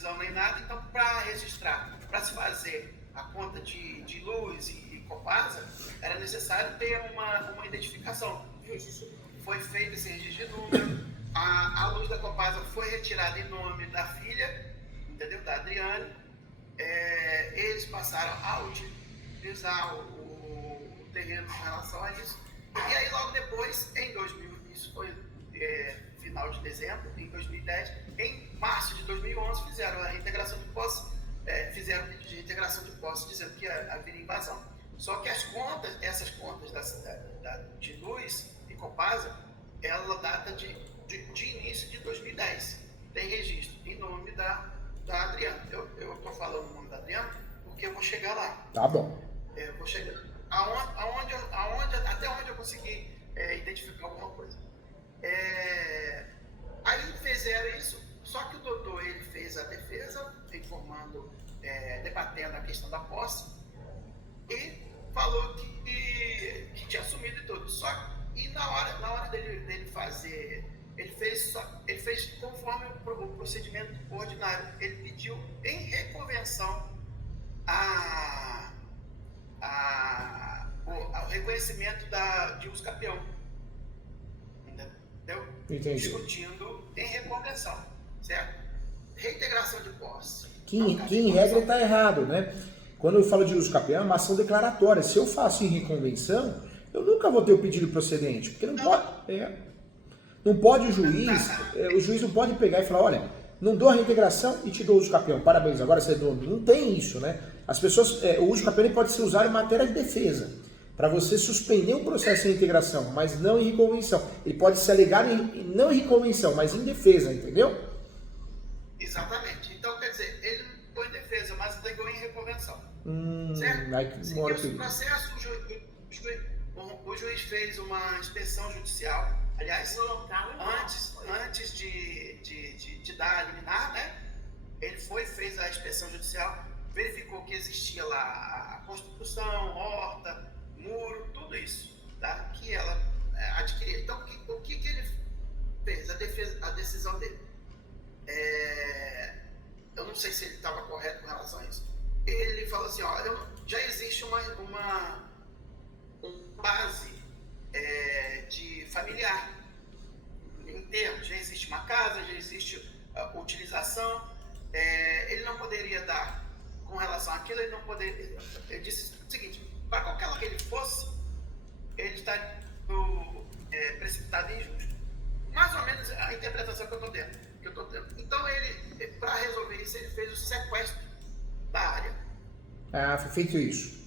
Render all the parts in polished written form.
divisão nem nada, então para registrar, para se fazer a conta de luz e Copasa, era necessário ter uma identificação. Foi feito esse registro de número, a luz da Copasa foi retirada em nome da filha, entendeu? Da Adriane. Eles passaram a utilizar o terreno com relação a isso. E aí logo depois, em 2000, isso foi final de dezembro, em 2010, em março de 2011 fizeram a reintegração de posse, fizeram pedido de reintegração de posse dizendo que haveria invasão. Só que essas contas de luz e Copasa, ela data de início de 2010. Tem registro em nome da Adriana. Eu estou falando o nome da Adriana porque eu vou chegar lá. Tá bom. Eu vou chegar. Até onde eu consegui identificar alguma coisa. Aí fizeram isso, só que o doutor ele fez a defesa, informando, debatendo a questão da posse, e falou que tinha assumido e tudo. E na hora dele fazer, ele fez conforme o procedimento ordinário. Ele pediu em reconvenção o reconhecimento de uso capião. Entendeu? Entendi. Discutindo em reconvenção, certo? Reintegração de posse. Que em regra está errado, né? Quando eu falo de uso capião, é uma ação declaratória. Se eu faço em reconvenção, eu nunca vou ter o pedido procedente, porque não pode o juiz não pode pegar e falar, olha, não dou a reintegração e te dou o uso capião, parabéns, agora você é dono. Não tem isso, né? As pessoas, o uso capião pode ser usado em matéria de defesa, para você suspender o processo de reintegração, mas não em reconvenção. Ele pode ser alegado não em reconvenção, mas em defesa, entendeu? Exatamente. Então, quer dizer, ele não foi em defesa, mas alegou em reconvenção. Certo? Seguiu o processo, o juiz fez uma inspeção judicial, aliás, antes de dar a liminar, né? Ele fez a inspeção judicial, verificou que existia lá a construção, horta, muro, tudo isso, tá? Que ela adquiriu. Então, o que ele fez? A decisão dele. Eu não sei se ele estava correto com relação a isso. Ele falou assim, já existe uma base de familiar em termos, já existe uma casa, já existe utilização. Ele não poderia dar com relação àquilo, ele disse o seguinte, para qualquer lado que ele fosse, ele está precipitado em injusto. Mais ou menos a interpretação que eu estou tendo. Então, ele, para resolver isso, ele fez o sequestro da área. Foi feito isso.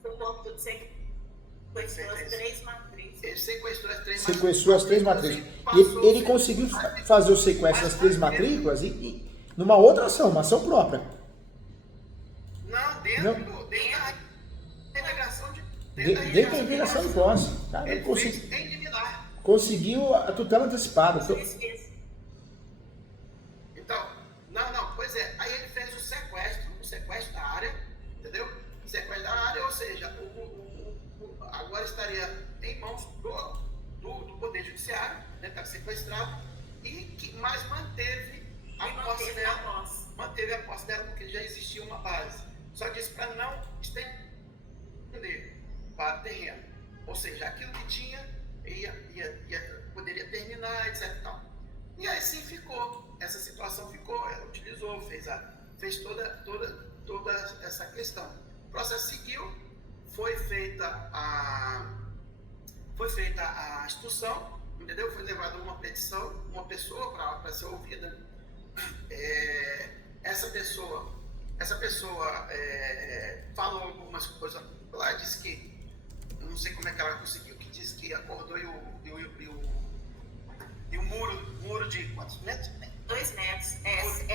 Foi um ponto de sequestrou as 3 matrizes. Ele sequestrou as 3 matrizes. Sequestrou as 3 matrículas. E ele conseguiu fazer o sequestro das 3 matrículas e numa outra ação, uma ação própria. Não, dentro da integração de... Dentro da integração de posse. Cara, ele conseguiu a tutela antecipada. Então, pois é. Aí ele fez o sequestro da área, entendeu? Sequestro da área, ou seja, agora estaria em mãos do Poder Judiciário, né? Está sequestrado, mas manteve a posse dela. Manteve a posse dela porque já existia uma base. Só disse para não estender para o terreno. Ou seja, aquilo que tinha poderia terminar, etc. E assim ficou. Essa situação ficou, ela utilizou, fez toda essa questão. O processo seguiu, foi feita a instrução, entendeu? Foi levada uma petição, uma pessoa para ser ouvida. Essa pessoa falou algumas coisas lá, disse que, eu não sei como é que ela conseguiu, que disse que acordou e o muro de quantos metros? 2 metros, 7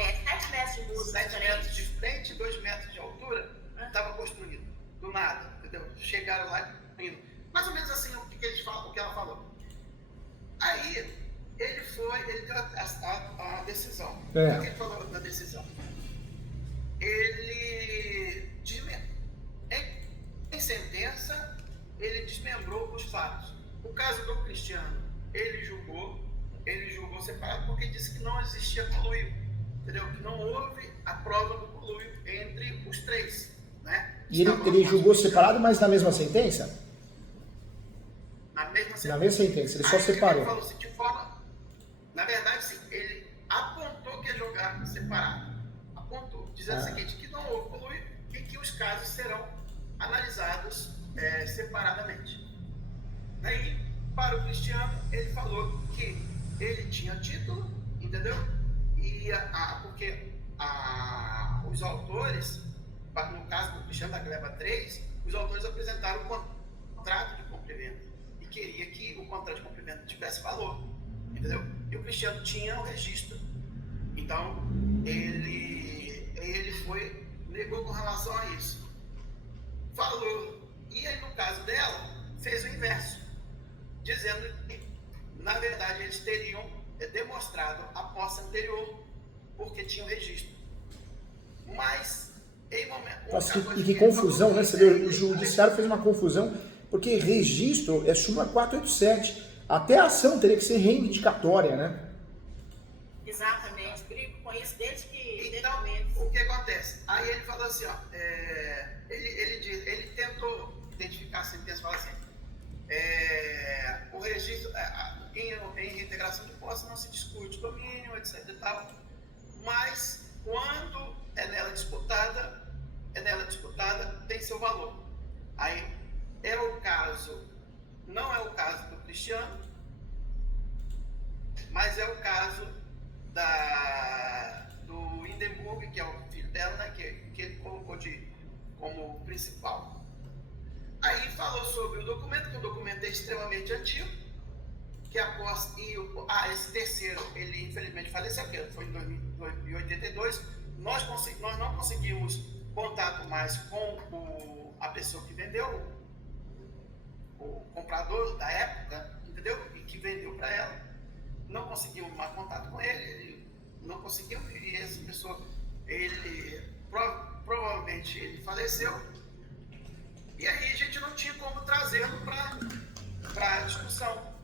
metros de muro. 7 metros de frente, 2 metros de altura, estava construído, do nada, entendeu? Chegaram lá indo. Mais ou menos assim o que ela falou. Aí, ele deu a decisão. O que ele falou da decisão? Ele, em sentença, ele desmembrou os fatos. O caso do Cristiano, ele julgou separado porque disse que não existia conluio. entendeu? Que não houve a prova do conluio entre os três, né? E ele julgou separado, mas na mesma sentença? Na mesma sentença. Na mesma sentença, ele só Aí separou. Ele falou assim, de forma... Na verdade, sim, ele apontou que ia jogar separado. Apontou, dizendo o seguinte, que não houve conluio e que os casos serão analisados separadamente. Daí, para o Cristiano, ele falou que ele tinha título, entendeu? E porque os autores, no caso do Cristiano da Gleba 3, os autores apresentaram o contrato de compra e venda e queria que o contrato de compra e venda tivesse valor, entendeu? E o Cristiano tinha o registro, então ele negou com relação a isso. Falou, e aí no caso dela, fez o inverso, dizendo que, na verdade, eles teriam demonstrado a posse anterior, porque tinham registro. Mas, em momento... E que confusão, né? Você vê, o judiciário fez uma confusão, porque registro é súmula 487. Até a ação teria que ser reivindicatória, né? Exatamente, brigo com isso desde que... Então, o que acontece? Aí ele falou assim, ó, ele tentou identificar a sentença e falou assim, o registro, em reintegração de posse não se discute domínio, etc e tal, mas quando é nela disputada, tem seu valor. Aí não é o caso do Cristiano, mas é o caso do Hindenburg, que é o filho dela, né, que ele colocou como principal. Aí falou sobre o documento, que o documento é extremamente antigo, que a posse esse terceiro, ele infelizmente faleceu, que foi em 1982. Nós não conseguimos contato mais com a pessoa que vendeu, o comprador da época, entendeu? E que vendeu para ela. Não conseguimos mais contato com ele, não conseguimos, e essa pessoa, provavelmente ele faleceu. E aí a gente não tinha como trazê-lo para a discussão.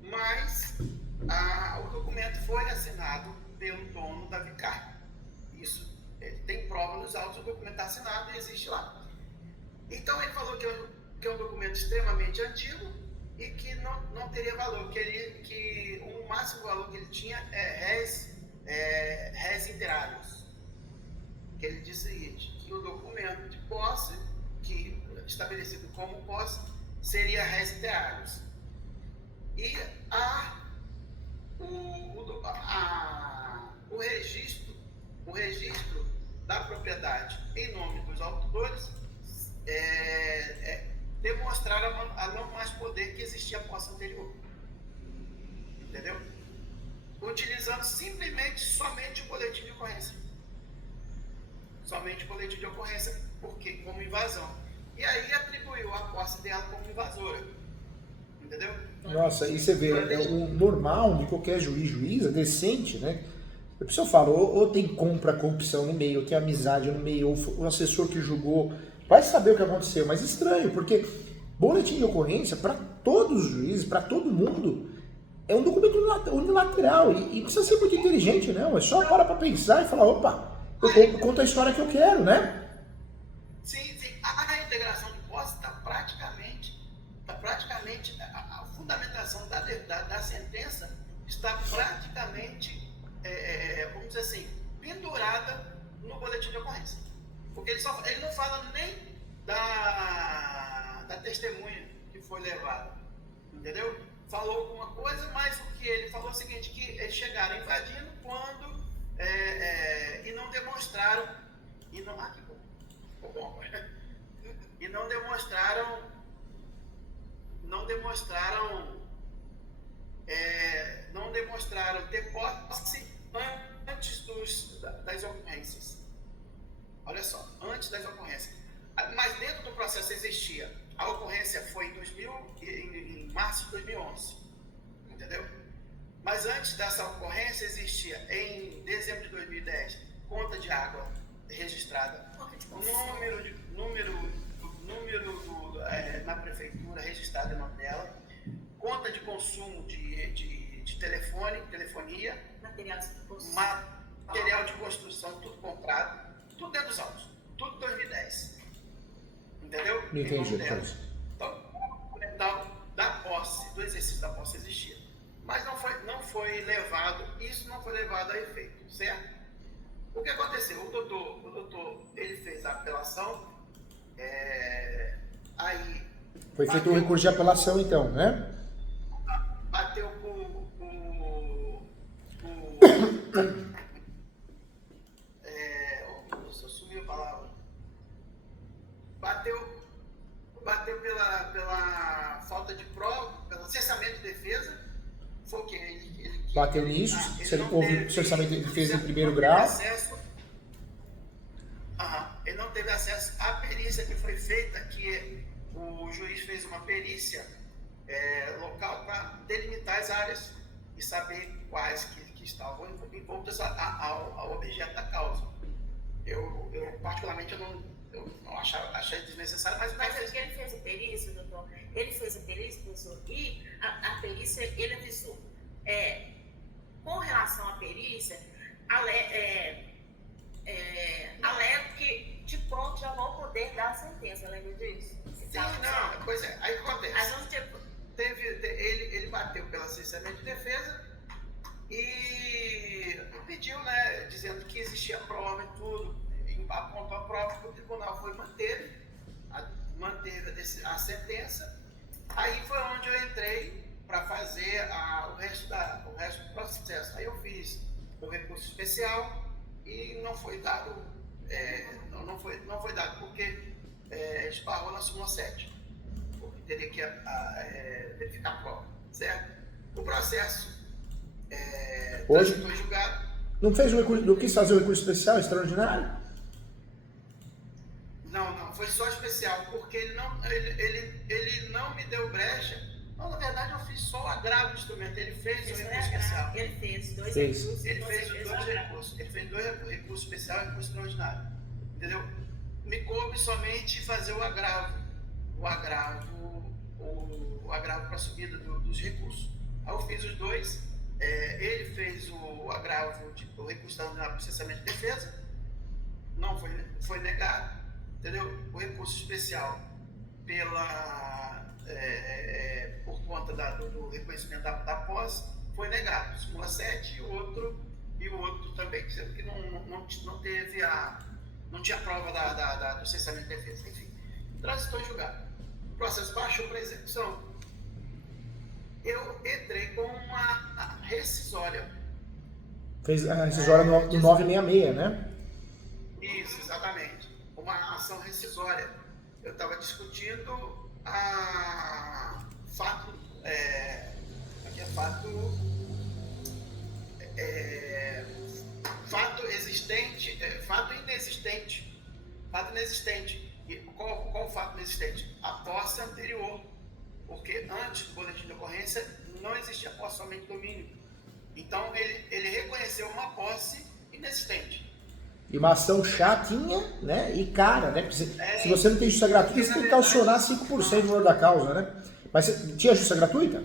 Mas o documento foi assinado pelo dono da Vicar. Isso, ele tem prova nos autos, o documento está assinado e existe lá. Então ele falou que é um documento extremamente antigo e que não teria valor, que o máximo valor que ele tinha é res interários. Que ele disse o seguinte, que o documento de posse, que estabelecido como posse, seria res interários. E o registro da propriedade em nome dos autores demonstraram a não mais poder que existia a posse anterior. Entendeu? Utilizando somente o boletim de ocorrência. Somente o boletim de ocorrência, porque como invasão. E aí atribuiu a posse dela como invasora. Entendeu? Nossa, e você vê, o normal de qualquer juíza decente, né? A pessoa fala, ou tem compra, corrupção no meio, ou tem amizade no meio, ou o assessor que julgou, vai saber o que aconteceu. Mas estranho, porque boletim de ocorrência, para todos os juízes, para todo mundo, é um documento unilateral. E precisa ser muito inteligente, não. É só para pensar e falar, opa, eu conto a história que eu quero, né? Sim. A reintegração de posse está praticamente a fundamentação da sentença está praticamente, vamos dizer assim, pendurada no boletim de ocorrência. Porque ele não fala nem da testemunha que foi levada, entendeu? Falou alguma coisa, mas o que ele falou é o seguinte, que eles chegaram invadindo quando e não demonstraram, e não demonstraram ter posse antes das ocorrências. Olha só, antes das ocorrências. Mas dentro do processo existia. A ocorrência foi em março de 2011. Entendeu? Mas antes dessa ocorrência existia, em dezembro de 2010, conta de água registrada. Número na prefeitura registrado em nome dela. Conta de consumo de telefonia. Material construção, tudo comprado, tudo dentro dos autos, tudo 2010. Entendeu? Entendi, Então, da posse, do exercício da posse existia. Mas não foi levado, isso não foi levado a efeito, certo? O que aconteceu? O doutor, ele fez a apelação, aí... Foi feito um recurso de apelação, então, né? Bateu sumiu a palavra. Bateu pela falta de prova, pelo cessamento de defesa. Foi o que? Bateu nisso, se ele houve cessamento de defesa em primeiro grau. Ele não teve acesso à perícia que foi feita, que o juiz fez uma perícia local para delimitar as áreas e saber quais que estavam envoltas ao objeto da causa. Eu particularmente, eu não achei desnecessário, mas é que ele fez a perícia, doutor. Ele fez a perícia, professor, e a perícia, ele avisou. Com relação à perícia, alega que de pronto já vão poder dar a sentença, lembra disso? Pois é, aí acontece. Ele bateu pelo cessamento de defesa e pediu, né, dizendo que existia prova e tudo, apontou a prova que o tribunal manteve a sentença. Aí foi onde eu entrei para fazer o resto do processo. Aí eu fiz o recurso especial e não foi dado, não foi dado porque esbarrou na súmula 7, porque teria que verificar a prova, certo? O processo hoje foi julgado. Não fez o recurso, não quis fazer o recurso especial extraordinário? Não, foi só especial, porque ele não me deu brecha. Não, na verdade eu fiz só o agravo do instrumento, ele fez o recurso especial. Ele fez dois recursos. Ele fez os dois recursos. Ele fez 2 recursos especiais e recurso extraordinário. Entendeu? Me coube somente fazer o agravo para a subida dos recursos. Aí eu fiz os dois. Ele fez o agravo, o recurso extraordinário para processamento de defesa. Não foi negado. Entendeu? O recurso especial por conta do reconhecimento da posse foi negado. Súmula 7 e o outro também, dizendo que não tinha prova do cessamento de defesa. Enfim, transitou em julgado. O processo baixou para execução. Eu entrei com uma rescisória. Fez a rescisória no 966, né? Isso, exatamente. Uma ação rescisória. Eu estava discutindo fato inexistente. E qual o fato inexistente? A posse anterior. Porque antes do boletim de ocorrência não existia posse, somente domínio. Então ele reconheceu uma posse inexistente. E uma ação chatinha, né? E cara, né? Se você não tem justiça gratuita, você tem que calcionar 5% do valor da causa, né? Mas tinha justiça gratuita?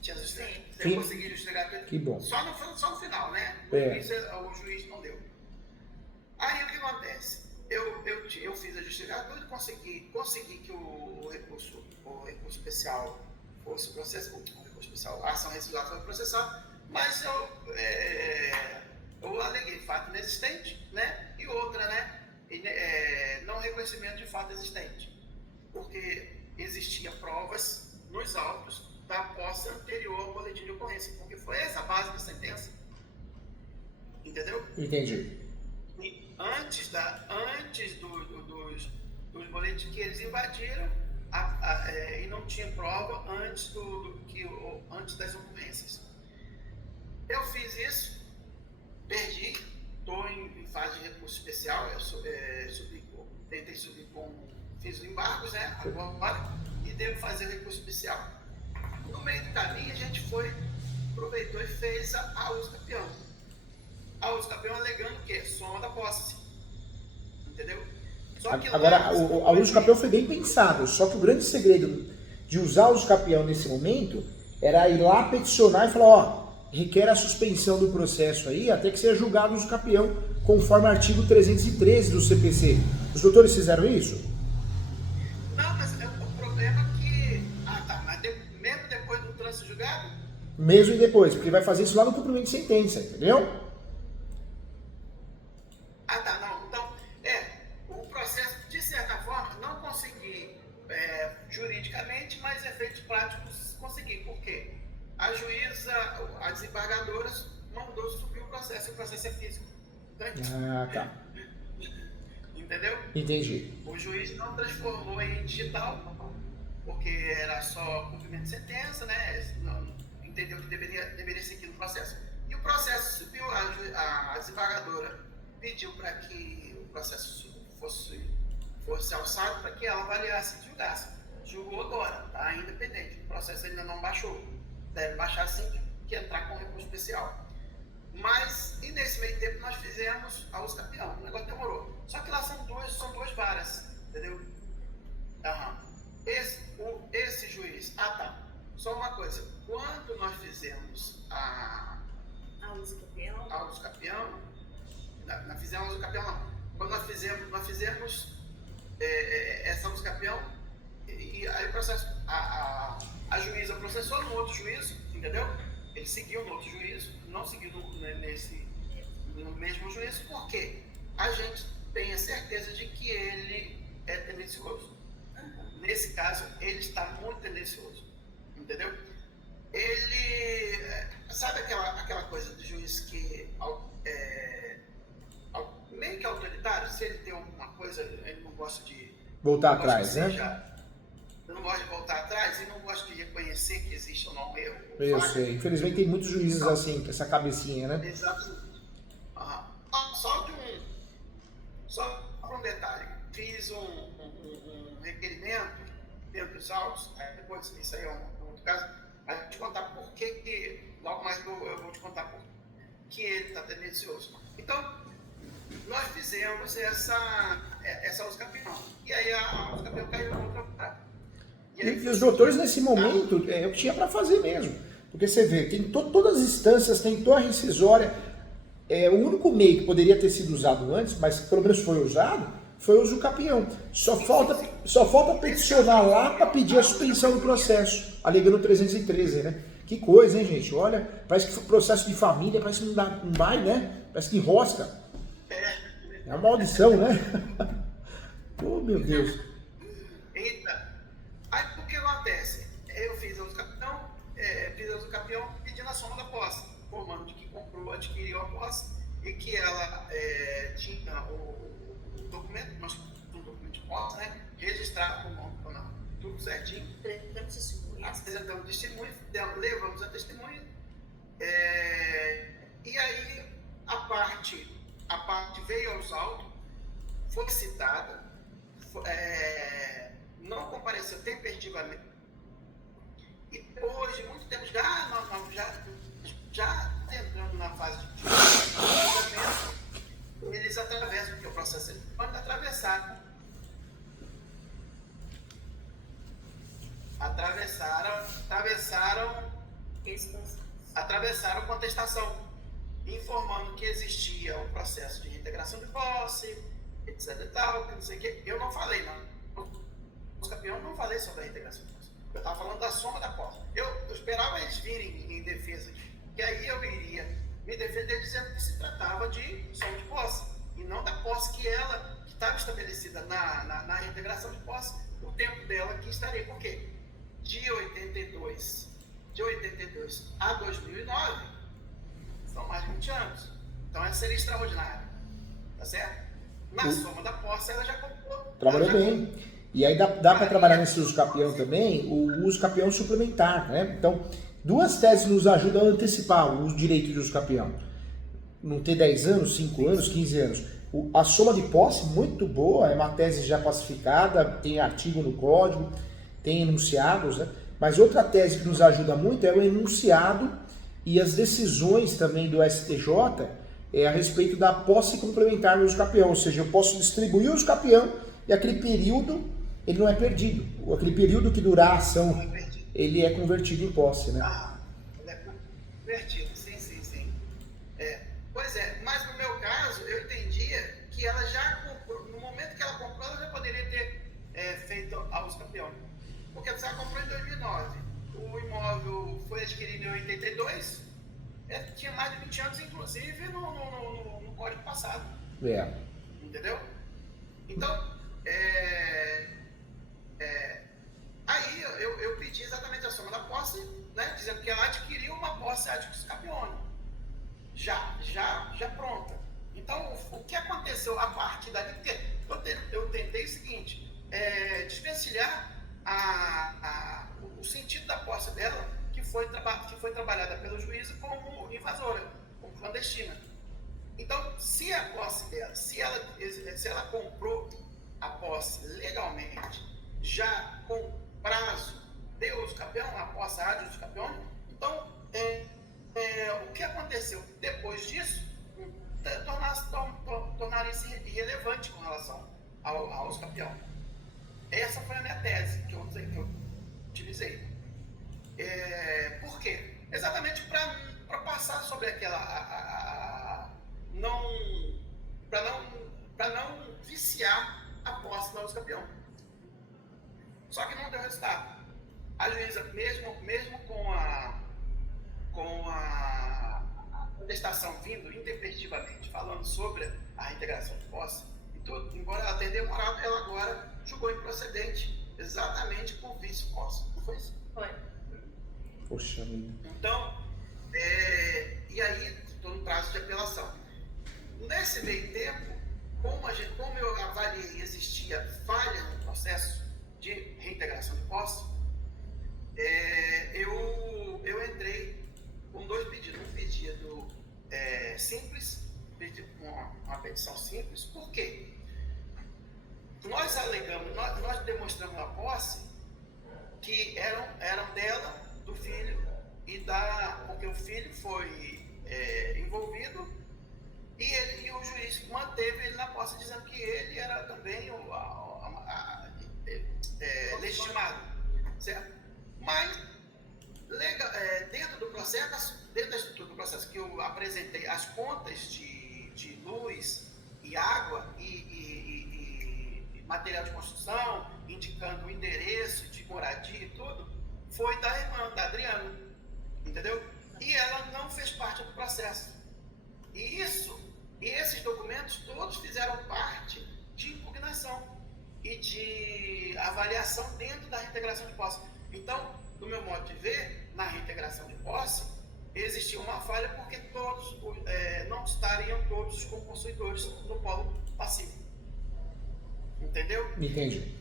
Tinha justiça gratuita. Eu consegui justiça gratuita. Que bom. Só no final, né? O juiz não deu. Aí o que acontece? Eu fiz a justiça gratuita, consegui que o recurso especial fosse processado, a ação rescisória foi processada, mas eu aleguei fato inexistente, né? E outra, né? Não reconhecimento de fato existente, porque existiam provas nos autos da posse anterior ao boletim de ocorrência, porque foi essa a base da sentença. Entendeu? Entendi. E antes dos boletins que eles invadiram e não tinha prova antes das ocorrências. Eu fiz isso, perdi, estou em fase de recurso especial, tentei subir fiz os embargos, né, agora, e devo fazer o recurso especial. No meio do caminho a gente aproveitou e fez a uso campeão. A uso campeão alegando o quê? Soma da posse. Entendeu? Só que agora, a uso campeão foi bem pensado, só que o grande segredo de usar o uso campeão nesse momento era ir lá peticionar e falar, requer a suspensão do processo aí até que seja julgado o uso capião, conforme o artigo 313 do CPC. Os doutores fizeram isso? Não, mas o problema é que... mas mesmo depois do trânsito julgado? Mesmo e depois, porque vai fazer isso lá no cumprimento de sentença, entendeu? Não. Então, o processo, de certa forma, não consegui juridicamente, mas efeitos práticos consegui. Por quê? A juíza, a desembargadora, mandou subir o processo, e o processo é físico. Tá. Entendeu? Entendi. O juiz não transformou em digital, porque era só cumprimento de sentença, né? Não, entendeu que deveria seguir no processo. E o processo subiu, a desembargadora pediu para que o processo fosse alçado para que ela avaliasse e julgasse. Julgou agora, está independente. O processo ainda não baixou. Deve baixar assim que entrar com recurso especial. Mas, e nesse meio tempo, nós fizemos a uso capião. O negócio demorou. Só que lá são duas varas, entendeu? Esse juiz... Só uma coisa. Quando nós fizemos a uso capião... Não fizemos a uso capião, não. Quando nós fizemos essa uso capião, e aí o processo... A juíza processou no outro juízo, entendeu? Ele seguiu no outro juízo, não seguiu no mesmo juízo, porque a gente tem a certeza de que ele é tendencioso. Nesse caso, ele está muito tendencioso, entendeu? Ele, sabe aquela coisa do juiz que meio que autoritário, se ele tem alguma coisa, ele não gosta de... Voltar atrás, né? Eu não gosto de voltar atrás e não gosto de reconhecer que existe ou não um erro. Eu sei. Infelizmente tem muitos juízes assim, com essa cabecinha, né? Exatamente. Só um detalhe. Fiz um requerimento dentro dos autos, depois isso aí é um outro caso, mas vou te contar por que logo mais eu vou te contar por que ele está tendencioso. Então, nós fizemos essa uso capião. E aí a uso capião caiu no outro lugar. E os doutores, nesse momento, é o que tinha para fazer mesmo. Porque você vê, tem todas as instâncias, tem torre incisória. O único meio que poderia ter sido usado antes, mas pelo menos foi usado, foi o uso capião. Só falta peticionar lá para pedir a suspensão do processo, alegando 313, né? Que coisa, hein, gente? Olha, parece que foi processo de família, parece que não vai, né? Parece que enrosca. É uma maldição, né? Oh, meu Deus. Aí o que acontece? Eu fiz a uso capião pedindo a soma da posse, informando de que adquiriu a posse e que ela tinha o documento, nós um documento de posse, né? Registrado com o nome, tudo certinho. Apresentamos testemunho, levamos a testemunha. E aí a parte veio aos autos, foi citada, não compareceu tempestivamente. E depois de muito tempo, já entrando na fase de julgamento, eles atravessam, porque o processo é quando atravessaram a contestação, informando que existia um processo de reintegração de posse, etc e tal, que não sei o que. Eu não falei, não. Os campeões não falei sobre a reintegração de posse. Eu estava falando da soma da posse. Eu esperava eles virem em defesa, que aí eu iria me defender dizendo que se tratava de soma de posse, e não da posse que estava estabelecida na reintegração de posse, o tempo dela que estaria. Por quê? De 82 a 2009, são mais de 20 anos. Então essa seria extraordinária. Tá certo? Na soma da posse, ela já comprou. Trabalhou bem. E aí dá para trabalhar nesse uso capião também, o uso capião suplementar, né? Então, duas teses nos ajudam a antecipar o direito de uso capião. Não ter 10 anos, 5 anos, 15 anos. A soma de posse, muito boa, é uma tese já pacificada, tem artigo no código, tem enunciados, né? Mas outra tese que nos ajuda muito é o enunciado e as decisões também do STJ a respeito da posse complementar no uso capião. Ou seja, eu posso distribuir o uso capião e aquele período ele não é perdido. Aquele período que durar a ação, ele é convertido em posse, né? Ele é convertido, sim. mais de 20 anos, inclusive no código passado. É. Entendeu? Então, aí eu pedi exatamente a soma da posse, né, dizendo que ela adquiriu uma posse adicus capione, já pronta. Então, o que aconteceu a partir dali? Porque eu tentei o seguinte, desvencilhar o sentido da posse dela, que foi trabalhada pelo juízo como invasora, como clandestina. Então, se a posse dela, se ela comprou a posse legalmente, já com prazo de uso capião, a posse ad uso capião, então, o que aconteceu depois disso tornaria-se irrelevante com relação ao uso capião. Essa foi a minha tese que eu utilizei. Por quê? Exatamente para passar sobre aquela... para não viciar a posse da uso capião. Só que não deu resultado. A juíza, mesmo com a contestação vindo intempestivamente, falando sobre a reintegração de posse e tudo, embora ela tenha demorado, ela agora julgou improcedente exatamente por vício posse. Não foi isso? Foi. Poxa vida. Então, e aí estou no prazo de apelação. Nesse meio tempo, como eu avaliei existia falha no processo de reintegração de posse, eu entrei com dois pedidos. Um pedido simples, uma petição simples. Por quê? Nós alegamos, nós demonstramos a posse que eram dela, do filho, porque o filho foi envolvido e o juiz manteve ele na posse, dizendo que ele era também legitimado, certo? Mas dentro do processo, dentro da estrutura do processo que eu apresentei as contas de luz e água e material de construção, indicando o endereço de moradia e tudo, foi da irmã, da Adriana, entendeu? E ela não fez parte do processo. E esses documentos todos fizeram parte de impugnação e de avaliação dentro da reintegração de posse. Então, do meu modo de ver, na reintegração de posse, existia uma falha porque não estariam todos os compossuidores no polo passivo. Entendeu? Entendi.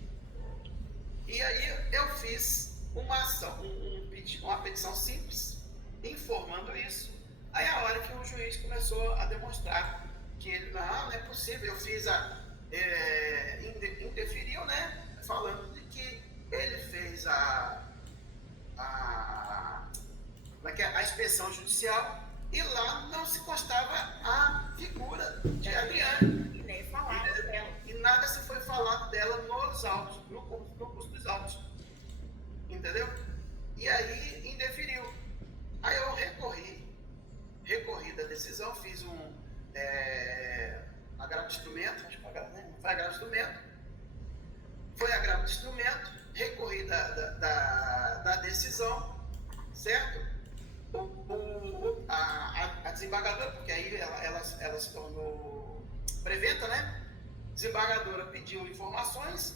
E aí eu fiz uma ação, uma petição simples, informando isso. Aí a hora que o juiz começou a demonstrar que ele, não é possível, eu fiz interferiu, né? Falando de que ele fez a inspeção judicial e lá não se constava a figura de Adriane. E nem falava dela. E nada se foi falado dela nos autos, no curso dos autos. Entendeu? E aí indeferiu. Aí eu recorri da decisão, fiz agravo de instrumento, acho que foi agravo de instrumento. Foi agravo de instrumento, recorri da decisão, certo? A desembargadora, porque aí ela se tornou preventa, né? Desembargadora pediu informações,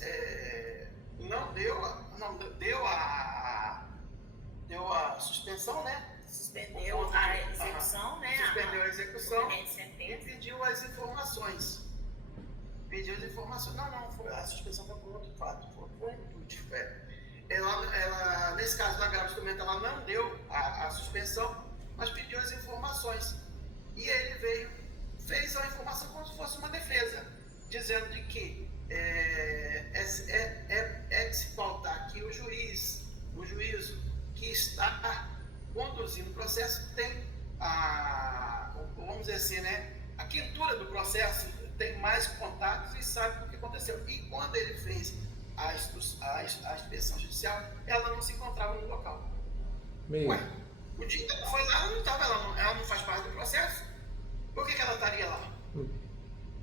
deu a suspensão, né? Suspendeu a execução, né? Suspendeu a execução e Sentença. pediu as informações. Não, a suspensão foi por outro fato. Ela, nesse caso do agravo de instrumento, ela não deu a suspensão, mas pediu as informações. E ele fez a informação como se fosse uma defesa, dizendo de que de se pautar que o juízo que está conduzindo o processo tem vamos dizer assim, né, a quintura do processo, tem mais contatos e sabe o que aconteceu. E quando ele fez a inspeção judicial, ela não se encontrava no local. Ué, o dia que ela foi lá, ela não estava, ela não faz parte do processo. Por que ela estaria lá?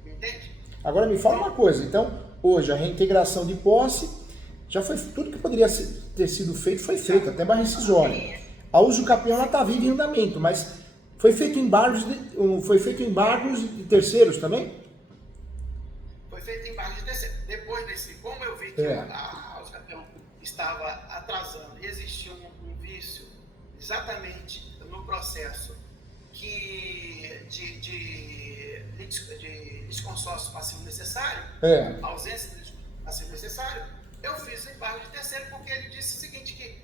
Entende? Agora me fala uma coisa, então, hoje a reintegração de posse, já foi tudo que poderia ter sido feito, foi feito, até barra rescisória. A uso capião ela está viva em andamento, mas Foi feito embargos de terceiros também? Foi feito embargo de terceiro. Depois desse, como eu vi que a Uso Capião estava atrasando e existia um vício exatamente no processo de desconsórcio passivo necessário, ausência de desconsórcio passivo necessário, eu fiz o embargo de terceiro porque ele disse o seguinte, que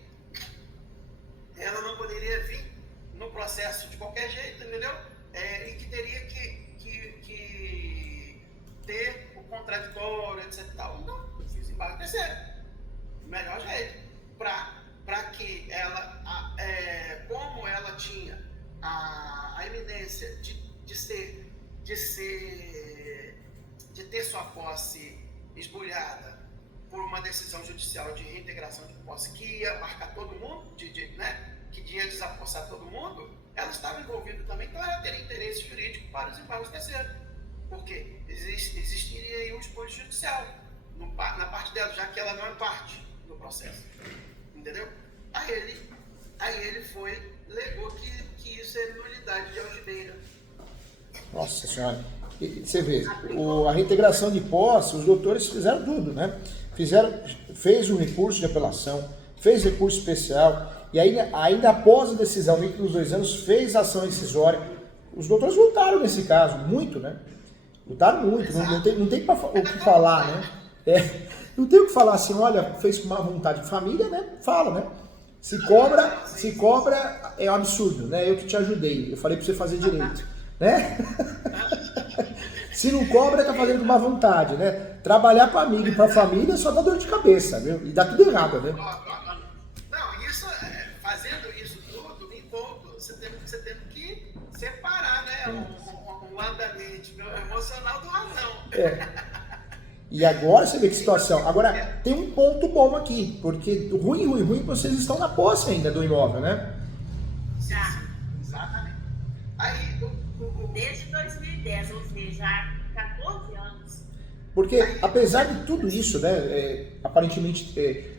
ela não poderia vir no processo de qualquer jeito, entendeu? E que teria que ter o contraditório, etc. Então, eu fiz embargo de terceiro. O melhor jeito. Para que ela, como ela tinha a eminência de ter sua posse esbulhada por uma decisão judicial de reintegração de posse que ia marcar todo mundo, que ia desapossar todo mundo, ela estava envolvida também, então ela teria interesse jurídico para os embargos terceiros. Porque existiria aí um esposo judicial na parte dela, já que ela não é parte do processo. Entendeu? Aí ele legou que isso é nulidade de algibeira. Nossa Senhora. E você vê, a reintegração de posse, os doutores fizeram tudo, né? Fez um recurso de apelação, fez recurso especial, e ainda após a decisão, dentro dos 2 anos, fez ação incisória. Os doutores lutaram nesse caso, muito, né? Lutaram muito, não tem o que falar, né? Não tem o que falar assim, olha, fez com má vontade de família, né? Fala, né? Se cobra é um absurdo, né? Eu que te ajudei, eu falei pra você fazer direito, né? Se não cobra, tá fazendo com má vontade, né? Trabalhar para amigo e para família só dá dor de cabeça, viu? E dá tudo errado, né? Não, isso, fazendo isso tudo, enquanto você tem que separar, né? O andamento emocional do razão. E agora você vê que situação. Agora, tem um ponto bom aqui, porque ruim, vocês estão na posse ainda do imóvel, né? Já. Exatamente. Aí, Desde 2010, ou seja, há 14 anos. Porque, apesar de tudo isso, né, aparentemente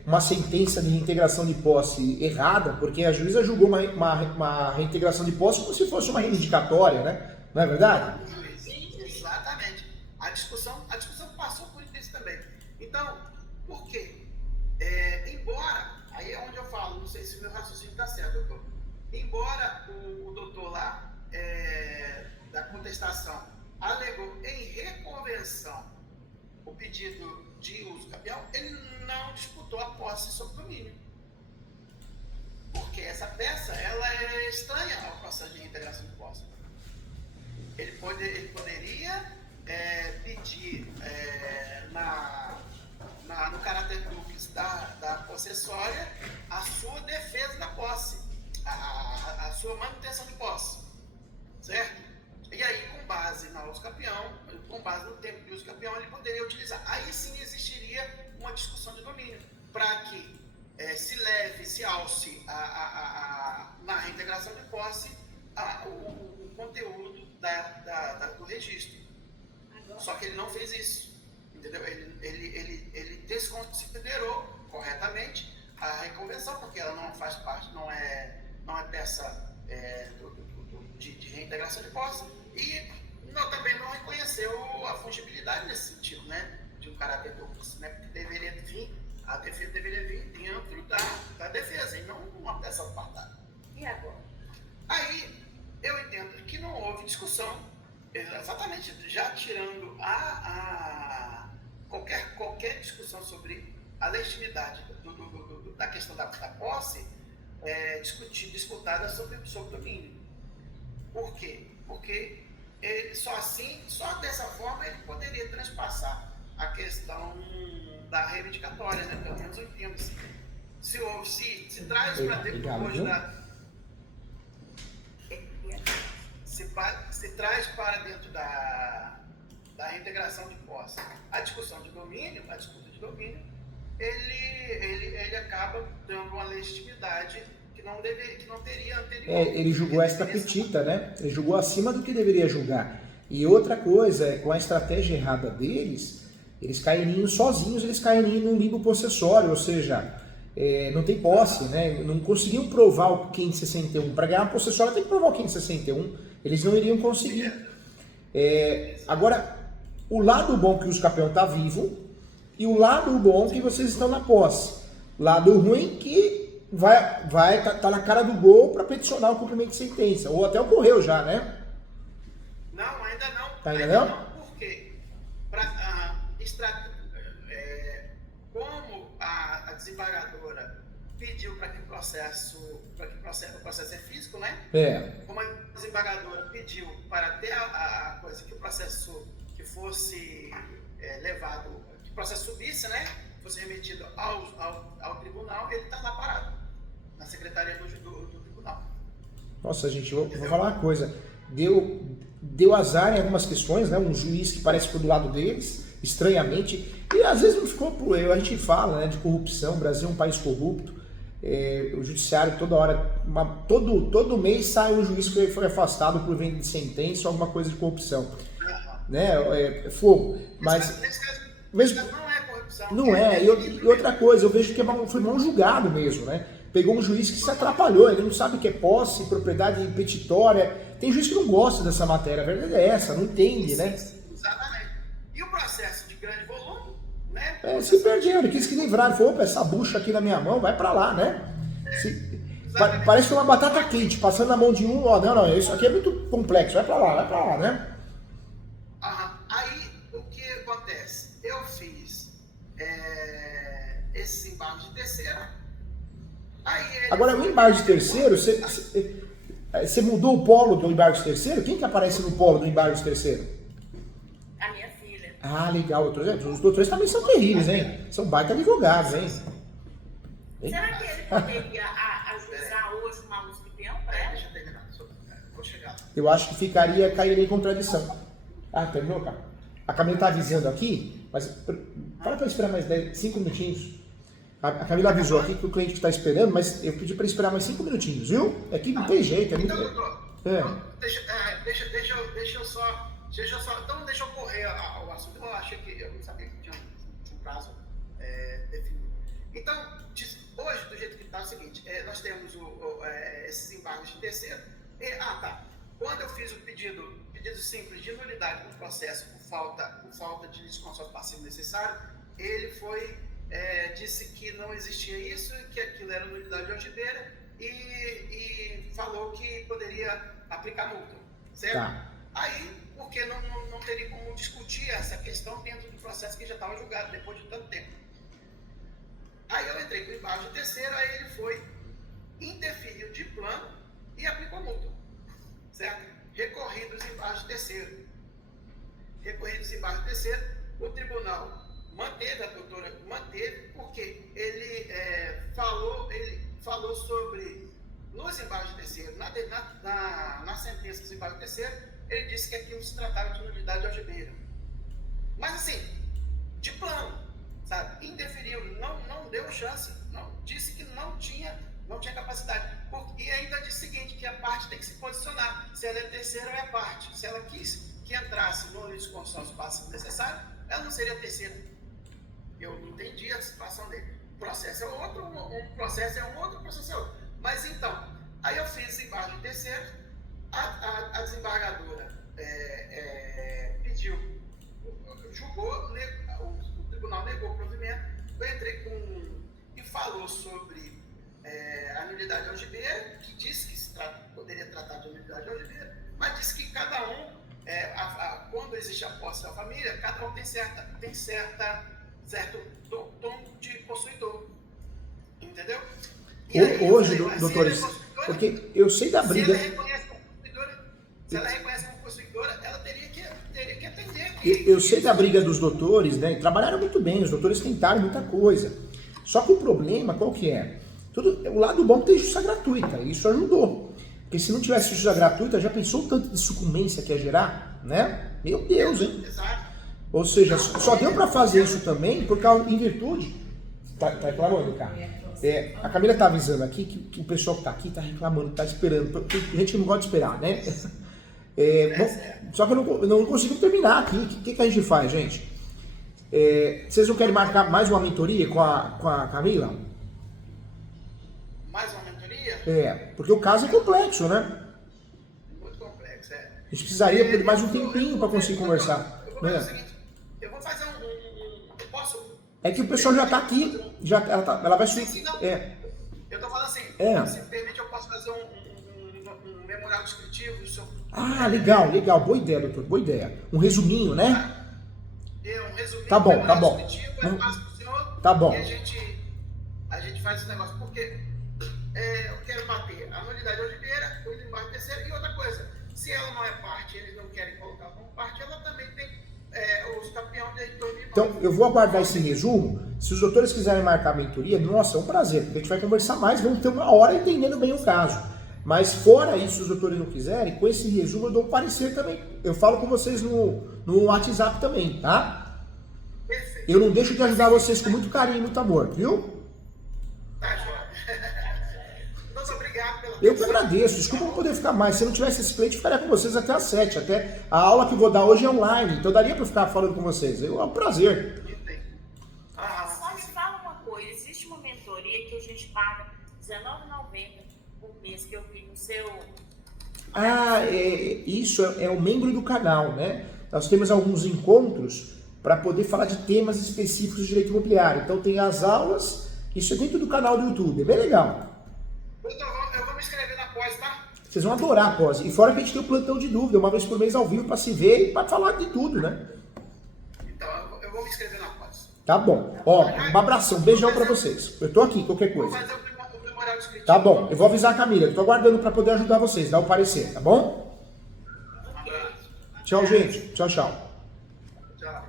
uma sentença de reintegração de posse errada, porque a juíza julgou uma reintegração de posse como se fosse uma reivindicatória, né? Não é verdade? Exatamente. A discussão passou por isso também. Então, por quê? Embora, aí é onde eu falo, não sei se o meu raciocínio está certo, doutor. Embora o doutor lá, da contestação, alegou em reconvenção o pedido de uso capião, ele não disputou a posse sob domínio. Porque essa peça, ela é estranha ao processo de reintegração de posse. Ele poderia pedir no caráter duplis da possessória a sua defesa da posse, a sua manutenção de posse. Certo? E aí, com base na uso capião, com base no tempo de uso capião, ele poderia utilizar. Aí sim existiria uma discussão de domínio, para que se alce na reintegração de posse o conteúdo do registro. Só que ele não fez isso. Entendeu? Ele desconsiderou corretamente a reconvenção, porque ela não faz parte, não é peça de reintegração de posse, e também não reconheceu a fungibilidade nesse sentido, né, de um caráter duplo, né, porque a defesa deveria vir dentro da defesa, e não uma peça apartada. E agora? Aí, eu entendo que não houve discussão, exatamente, já tirando qualquer discussão sobre a legitimidade da questão da posse, disputada sobre domínio. Por quê? Porque só dessa forma ele poderia transpassar a questão da reivindicatória, né? Pelo menos eu entendo assim. Se traz para depois se traz para dentro da reintegração de posse a discussão de domínio, a disputa de domínio, ele acaba dando uma legitimidade que não teria anterior. Ele julgou esta petita, né? Ele julgou acima do que deveria julgar. E outra coisa, com a estratégia errada deles, eles cairiam sozinhos, eles cairiam num limbo possessório, ou seja, não tem posse, né? Não conseguiam provar o 561. Para ganhar uma possessória tem que provar o 561. Eles não iriam conseguir. Agora, o lado bom que o uso campeão está vivo e o lado bom que vocês estão na posse. Lado ruim que tá na cara do gol para peticionar o cumprimento de sentença. Ou até ocorreu já, né? Não, ainda não. Ainda não? Por quê? Como a desembargadora pediu para que o processo é físico, né? Como a desembargadora pediu para ter a coisa que o processo que fosse levado, que o processo subisse, né? Fosse remetido ao tribunal, ele está lá parado, na secretaria do tribunal. Nossa, gente, vou falar uma coisa. Deu azar em algumas questões, né? Um juiz que parece que foi do lado deles, estranhamente. E às vezes não ficou por eu. A gente fala, né, de corrupção, o Brasil é um país corrupto. O judiciário toda hora, todo mês sai um juiz que foi afastado por venda de sentença ou alguma coisa de corrupção. Né? Fogo. Mas Nesse caso mesmo, não é corrupção. não é. E outra coisa, eu vejo que foi mal julgado mesmo, né? Pegou um juiz que se atrapalhou, ele não sabe o que é posse, propriedade petitória. Tem juiz que não gosta dessa matéria, a verdade é essa, não entende, né? Exatamente. E o processo de grande volume, né? Se perdeu, ele quis que livrar, ele falou, opa, essa bucha aqui na minha mão, vai pra lá, né? Parece que é uma batata quente, passando na mão de um, ó, não, isso aqui é muito complexo, vai pra lá, né? Aí, o que acontece? Eu fiz esses embargos de terceira. Agora, o embargo de terceiro, você mudou o polo do embargo de terceiro? Quem que aparece no polo do embargo de terceiro? A minha filha. Ah, legal. Os doutores também são terríveis, hein? São baita advogados, hein? Será que ele poderia ajuizar hoje uma luz de peão para ela? Deixa eu terminar. Vou chegar lá. Eu acho que cairia em contradição. Ah, terminou, cara? A Camila tá avisando aqui, mas fala para esperar mais 5 minutinhos. A Camila avisou aqui que o cliente está esperando, mas eu pedi para esperar mais 5 minutinhos, viu? É que não tem jeito. Então, deixa eu só. Então, deixa eu correr ao assunto. Eu achei que eu não sabia que tinha um prazo definido. Então, hoje, do jeito que está, é o seguinte: nós temos esses embargos de terceiro. Quando eu fiz o pedido simples de nulidade do processo por falta de desconsórcio passivo necessário, ele disse que não existia isso, que aquilo era nulidade de algibeira e falou que poderia aplicar multa, certo? Tá. Aí, porque não teria como discutir essa questão dentro do processo que já estava julgado depois de tanto tempo. Aí eu entrei com o embargo de terceiro, aí ele interferiu de plano e aplicou multa, certo? Recorridos embargos de terceiro. O tribunal manteve, a doutora manteve, porque ele falou sobre, nos embargos de terceiro, na sentença dos embargos de terceiro, ele disse que aquilo se tratava de nulidade de algibeira. Mas assim, de plano, sabe? Interferiu, não deu chance, disse que não tinha capacidade. E ainda disse o seguinte, que a parte tem que se posicionar, se ela é terceira ou é parte. Se ela quis que entrasse no desconsórcio passivo necessário, ela não seria terceira. Eu não entendi a situação dele. O processo é outro, um processo é um outro, o processo é outro. Mas então, aí eu fiz embargo de terceiro, a desembargadora pediu, julgou, o tribunal negou o provimento, eu entrei e falou sobre a nulidade de algibeira, que disse que poderia tratar de nulidade de algibeira, mas disse que cada um, quando existe a posse da família, cada um tem certo tom de possuidor, entendeu? Hoje, doutores, porque eu sei da briga. Se ela reconhece como possuidora, ela teria que atender. Eu sei da briga dos doutores, né? Trabalharam muito bem, os doutores tentaram muita coisa. Só que o problema, qual que é? O lado bom tem justiça gratuita, isso ajudou. Porque se não tivesse justiça gratuita, já pensou o tanto de sucumbência que ia gerar, né? Meu Deus, hein? Exato. Ou seja, só deu para fazer isso também por causa, em virtude. Tá reclamando, cara? A Camila tá avisando aqui que o pessoal que tá aqui tá reclamando, tá esperando. Porque a gente não gosta de esperar, né? Só que eu não consigo terminar aqui. O que a gente faz, gente? Vocês não querem marcar mais uma mentoria com a Camila? Porque o caso é complexo, né? Muito complexo, é. A gente precisaria de mais um tempinho para conseguir conversar. Eu vou fazer o seguinte, eu vou fazer eu posso... É que o pessoal já está aqui, ela vai subir. Sim, não. Eu tô falando assim, se me permite, eu posso fazer um memorial descritivo do seu... Legal, boa ideia, doutor, boa ideia. Um resuminho, né? Um resuminho. Tá bom. Eu passo pro senhor. Tá bom. E a gente faz esse negócio, porque eu quero bater a nulidade ordineira, o embarque terceiro, e outra coisa, se ela não é parte, eles não querem colocar como parte, ela também tem os campeões de 2009. Então, eu vou aguardar esse resumo. Se os doutores quiserem marcar a mentoria, nossa, é um prazer, porque a gente vai conversar mais, vamos ter uma hora entendendo bem o caso. Mas fora isso, se os doutores não quiserem, com esse resumo eu dou um parecer também. Eu falo com vocês no WhatsApp também, tá? Perfeito. Eu não deixo de ajudar vocês com muito carinho e muito amor, viu? Tá, João. Muito obrigado pela Eu que agradeço, desculpa não poder ficar mais. Se não tivesse esse plate, eu ficaria com vocês até às 7. Até a aula que eu vou dar hoje é online, então daria para ficar falando com vocês. É um prazer. Só me fala uma coisa, existe uma mentoria que a gente paga R$19,90 por mês, que eu vi no seu... Isso é o membro do canal, né? Nós temos alguns encontros para poder falar de temas específicos de direito imobiliário. Então tem as aulas, isso é dentro do canal do YouTube, é bem legal. Eu vou me inscrever na pós, tá? Vocês vão adorar a pós. E fora que a gente tem o plantão de dúvida, uma vez por mês ao vivo para se ver e para falar de tudo, né? Então eu vou me inscrever na pós. Tá bom. Ó, um abração, um beijão para vocês. Eu tô aqui, qualquer Vou coisa. fazer o memorial descritivo. Tá bom, eu vou avisar a Camila, eu tô aguardando para poder ajudar vocês, dar o parecer, tá bom? Um abraço. Tchau, gente. Tchau, tchau. Tchau.